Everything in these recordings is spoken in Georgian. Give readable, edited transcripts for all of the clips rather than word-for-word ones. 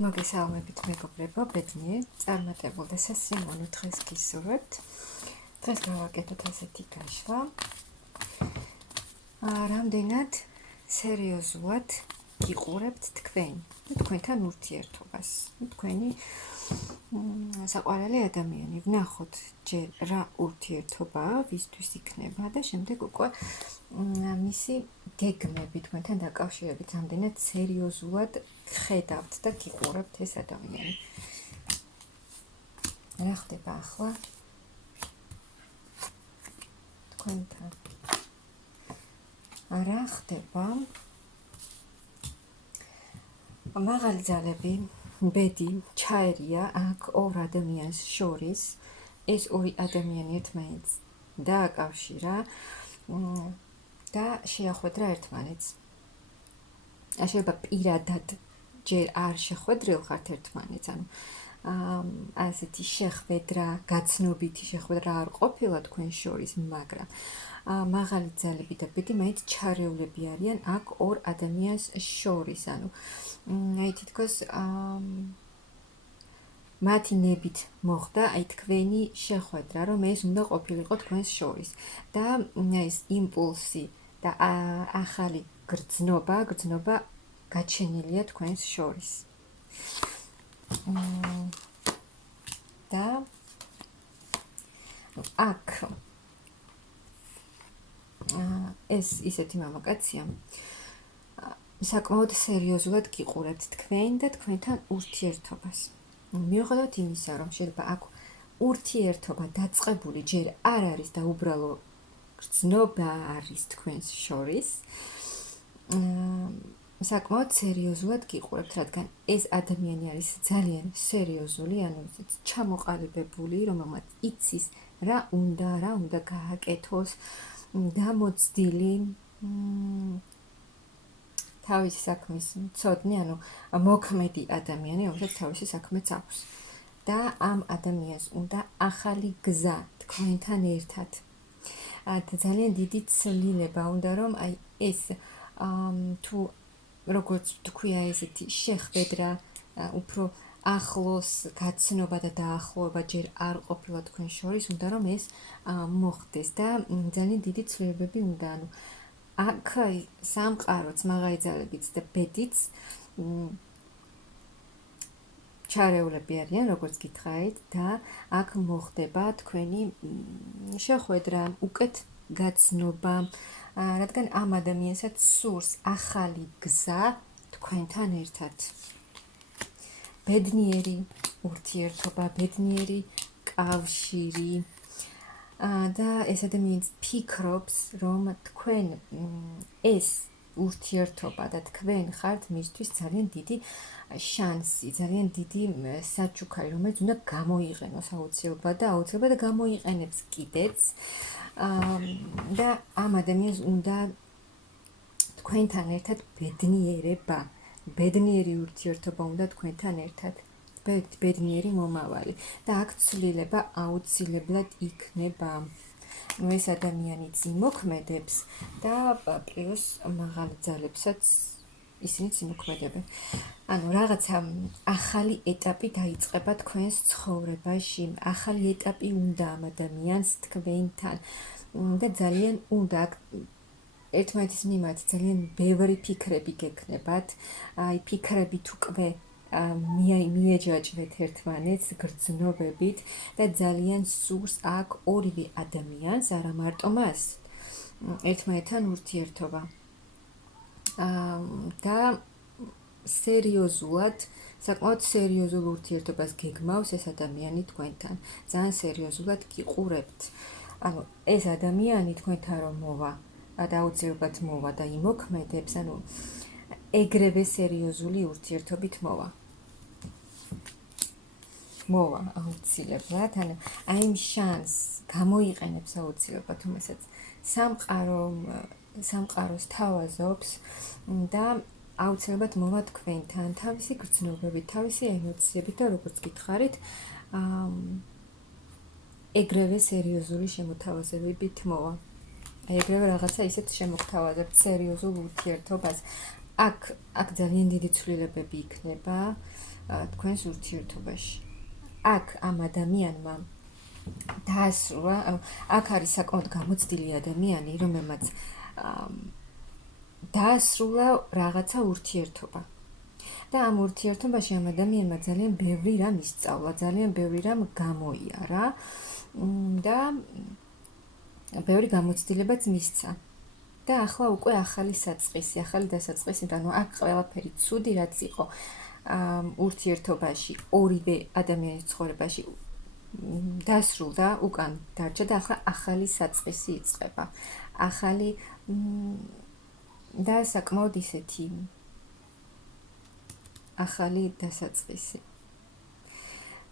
მოგესალმებით მეგობრებო, ბედნიერ წარმატებულ და სასიამოვნო დღეს გისურვებთ. დღეს გავაკეთოთ ასეთი გაშლა. რამდენად სერიოზულად გიყურებთ თქვენთან ურთიერთობას. თქვენი საყვარელი ადამიანი. ვნახოთ ჯერ რა ურთიერთობაა, ვისთვის იქნება და შემდეგ უკვე მისი გეგმები თქვენთან დაკავშირებით, რამდენად სერიოზულად ხედავთ და გიყურებთ ეს ადამიანი. რა ხდება ახლა თქვენთან? რა ხდება? მაღალი ძალები, ბედი, ჩაერია აქ ორ ადამიანს შორის. ეს ორი ადამიანი ერთმანეთს დააკავშირა და შეახვედრა ერთმანეთს. შეიძლება პირადად ჯერ არ შეხვედრილხართ ერთმანეთს, ანუ ასეთი შეხვედრა, გაცნობითი შეხვედრა არ ყოფილა თქვენ შორის, მაგრამ მაღალი ძალები და ბედი მაინც ჩარეულები არიან აქ ორ ადამიანს შორის, ანუ აი თითქოს მათი ნებით მოხდა აი თქვენი შეხვედრა, რომ ეს უნდა ყოფილიყო თქვენს შორის და ეს იმპულსი და ახალი გრძნობა გაჩენილია თქვენს შორის. და აქ ეს ისეთი მამაკაცია, საკმაოდ სერიოზულად გიყურებთ თქვენ და თქვენთან ურთიერთობას. მიუხედავად იმისა, რომ შეიძლება აქ ურთიერთობა დაწყებული ჯერ არ არის და უბრალო გრძნობა არის თქვენს შორის, საკმაოდ სერიოზულად გიყურებთ, რადგან ეს ადამიანი არის ძალიან სერიოზული, ანუ ჩამოყალიბებული, რომელმაც იცის რა უნდა გააკეთოს, გამოცდილი თავისი საქმის მცოდნე, ანუ მოქმედი ადამიანი, რომელსაც თავისი საქმეც აქვს. და ამ ადამიანს უნდა ახალი გზა თქვენთან ერთად. და ძალიან დიდი ცვლილება უნდა, რომ აი ეს თუ როგორც თქვია ესეთი შეხვედრა, უფრო ახლოს გაცნობა და დაახლოება ჯერ არ ყოფილა თქვენ შორის, უნდა რომ ეს მოხდეს და ძალიან დიდი ცვლილებები უნდა, ანუ აქ სამყაროც, მაღალი ძალებიც და ბედიც ჩარეულები არიან, როგორც გითხარით, და აქ მოხდება თქვენი შეხვედრა, უკეთ გაცნობა, რადგან ამ ადამიანსაც სურს ახალი გზა თქვენთან ერთად. ბედნიერი ურთიერთობა, ბედნიერი კავშირი და ეს ადამიანი ფიქრობს, რომ თქვენ ეს ურთიერთობა და თქვენ ხართ მისთვის ძალიან დიდი შანსი, ძალიან დიდი საჩუქარი, რომელიც უნდა გამოიყენოს აუცილებლად და გამოიყენებს კიდეც. და ამ ადამიანს უნდა თქვენთან ერთად ბედნიერება, ბედნიერი ურთიერთობა უნდა თქვენთან ერთად, ბედნიერი მომავალი და აქ ცვლილება აუცილებლად იქნება. ეს ადამიანიც იმოქმედებს და პლუს მაღალი ძალებსაც ისინიც იმოქმედებენ. ანუ რაღაცა ახალი ეტაპი დაიწყება თქვენს ცხოვრებაში, ახალი ეტაპი უნდა ამ ადამიანს თქვენთან და ძალიან უნდა ერთმანეთის მიმართ ძალიან ბევრი ფიქრები გექნებათ, აი ფიქრებით უკვე მიეჯაჭვეთ ერთმანეთს გრძნობებით და ძალიან სურს აქ ორივე ადამიანს, არა მარტო მას, ერთმანეთთან ურთიერთობა. და სერიოზულად, საკმაოდ სერიოზულ ურთიერთობას გეგმავს ეს ადამიანი თქვენთან. ძალიან სერიოზულად გიყურებთ. ანუ ეს ადამიანი თქვენთან რომ მოვა და აუცილებლად მოვა და იმოქმედებს, ანუ ეგრევე სერიოზული ურთიერთობით მოვა აუცილებლად, ანუ აი იმ შანსს გამოიყენებს აუცილებლად, რომელსაც სამყაროს თავაზობს და აუცილებლად მოვა თქვენთან თავისი გრძნობებით, თავისი ემოციებით და როგორც გითხარით, ეგრევე სერიოზული შემოთავაზებებით მოვა. ეგრევე რაღაცა ისეთ შემოგთავაზებთ სერიოზულ ურთიერთობას. აქ ძალიან დიდი ცვლილებები იქნება თქვენს ურთიერთობაში. აქ ამ ადამიანმა დაასრულა, აქ არის საკმაოდ გამოცდილი ადამიანი, რომელმაც დაასრულა რაღაცა ურთიერთობა. და ამ ურთიერთობაში ამ ადამიანმა ძალიან ბევრი რამ ისწავლა, ძალიან ბევრი რამ გამოიარა და ბევრი გამოცდილებაც მისცა. და ახლა უკვე ახალი საწყისი, ახალი დასაწყისი, ანუ აქ ყველაფერი ცუდი რაც იყო ურთიერთობაში, ორივე ადამიანის ცხოვრებაში დასრულდა, უკან დარჩა და ახლა ახალი საწყისი იწყება. ახალი და საკმაოდ ისეთი ახალი დასაწყისი.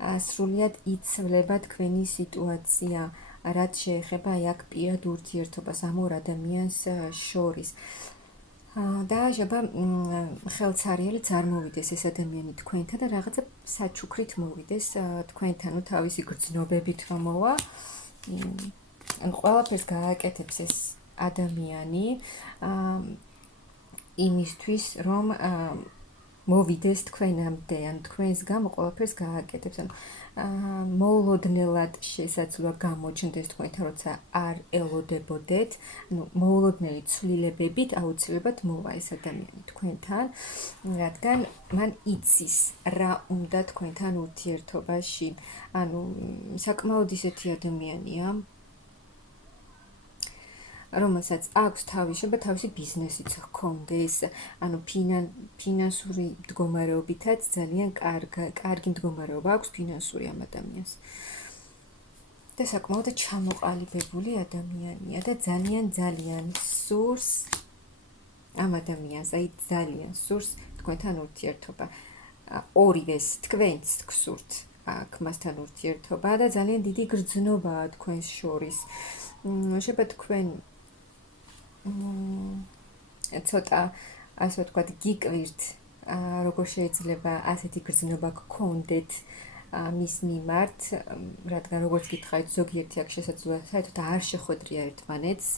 სრულიად იცვლება თქვენი სიტუაცია, რაც შეეხება აქ პირად ურთიერთობას ამ ორ ადამიანს შორის. და შეიძლება ხელცარიელიც არ მოვიდეს ეს ადამიანი თქვენთან და რაღაცა საჩუქრით მოვიდეს თქვენთან, თავისი გრძნობებით რომ მოვა. ანუ ყველაფერს გააკეთებს ეს ადამიანი იმისთვის, რომ მოვიდეს თქვენამდე, ან თქვენს გამო ყველაფერს გააკეთებს. მოულოდნელად შესაძლოა გამოჩნდეს თქვენთან, როცა არ ელოდებოდეთ, მოულოდნელი ცვლილებებით აუცილებლად მოვა ეს ადამიანი თქვენთან, რადგან მან იცის რა უნდა თქვენთან ურთიერთობაში. საკმაოდ ისეთი ადამიანია, რომელსაც აქვს თავისი ბიზნესიც ჰქონდეს, ფინანსური მდგომარეობითაც ძალიან კარგი მდგომარეობა აქვს ფინანსური ამ ადამიანს. და საკმაოდ ჩამოყალიბებული ადამიანია და ძალიან სურს ამ ადამიანს, ძალიან სურს თქვენთან ურთიერთობა. ორივეს თქვენც გსურთ აქ მასთან ურთიერთობა და ძალიან დიდი გრძნობაა თქვენს შორის. შეიძლება თქვენ ცოტა ასე ვთქვათ გიკვირთ, როგორ შეიძლება ასეთი გრძნობა გქონდეთ მის მიმართ, რადგან როგორც გითხარით, ზოგიერთი აქ შესაძლოა საერთოდ არ შეხვედრია ერთმანეთს,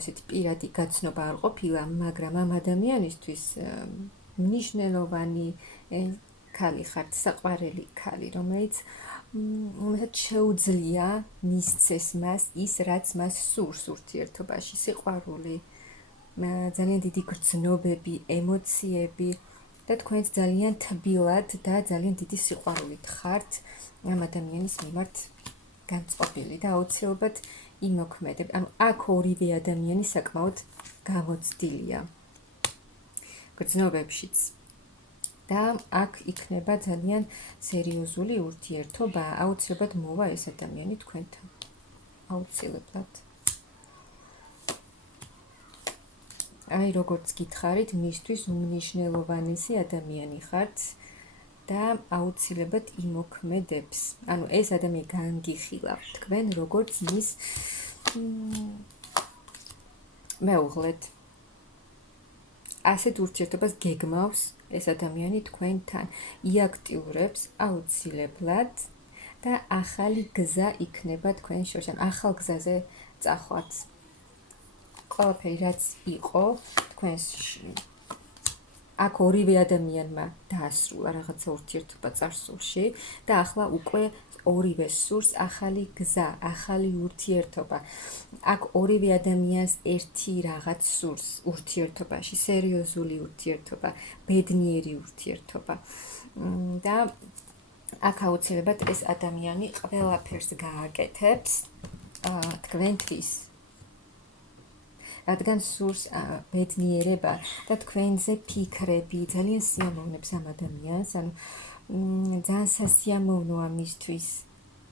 ესეთი პირადი გაცნობა არ ყოფილა, მაგრამ ამ ადამიანისთვის მნიშვნელოვანი ქალი ხართ, საყვარელი ქალი, რომელიც შეუძლია მისცეს მას ის, რაც მას სურს ურთიერთობაში, სიყვარული, ძალიან დიდი გრძნობები, ემოციები და თქვენც ძალიან თბილად და ძალიან დიდი სიყვარულით ხართ ამ ადამიანის მიმართ განწყობილი და აუცილებლად იმოქმედებ. აქ ორივე ადამიანი საკმაოდ გამოცდილია გრძნობებშიც. და აქ იქნება ძალიან სერიოზული ურთიერთობა, აუცილებლად მოვა ეს ადამიანი თქვენთან. აუცილებლად. როგორც გითხარით, მისთვის უმნიშვნელოვანესი ადამიანი ხართ და აუცილებლად იმოქმედებს. ეს ადამიანი განგიხილა თქვენ როგორც მის მეუღლედ. ასეთ ურთიერთობას გეგმავს ეს ადამიანი თქვენთან, იაქტიურებს აუცილებლად და ახალი გზა იქნება თქვენ შორის. ახალ გზაზე წახვათ. ყველაფერი რაც იყო თქვენს აქ ორივე ადამიანმა დაასრულა რაღაცა ურთიერთობა წარსულში და ახლა უკვე ორივე სურს ახალი გზა, ახალი ურთიერთობა. აქ ორივე ადამიანს ერთი რაღაც სურს ურთიერთობაში, სერიოზული ურთიერთობა, ბედნიერი ურთიერთობა. და აქ აუცილებლად ეს ადამიანი ყველაფერს გააკეთებს თქვენთვის. რადგან სურს ბედნიერება და თქვენზე ფიქრები, ძალიან სიამოვნებს ამ ადამიანს, ძალიან სასიამოვნოა მისთვის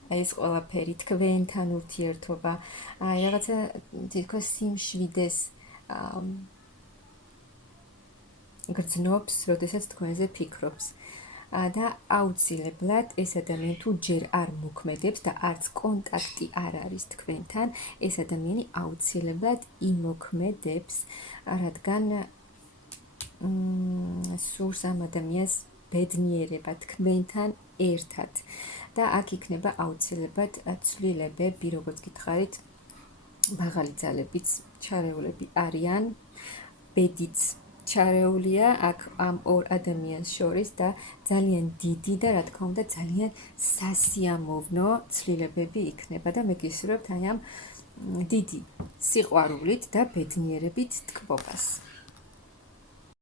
ეს ყველაფერი, თქვენთან ურთიერთობა, რაღაცა თითქოს სიმშვიდეს გრძნობს, როდესაც თქვენზე ფიქრობს. და აუცილებლად ეს ადამიანი თუ ჯერ არ მოქმედებს და არც კონტაქტი არ არის თქვენთან, ეს ადამიანი აუცილებლად იმოქმედებს, რადგან სურს ამ ადამიანს ბედნიერება თქვენთან ერთად. და აქ იქნება აუცილებლად ცვლილებები, როგორც გითხარით, მაღალი ძალებიც, ჩარეულები არიან, ბედიც ჩარეულია აქ ამ ორ ადამიანს შორის და ძალიან დიდი და რა თქმა უნდა ძალიან სასიამოვნო ცლილებები იქნება და მე გისურვებთ აი ამ დიდი სიყვარულით და ბედნიერებით ტკბობას.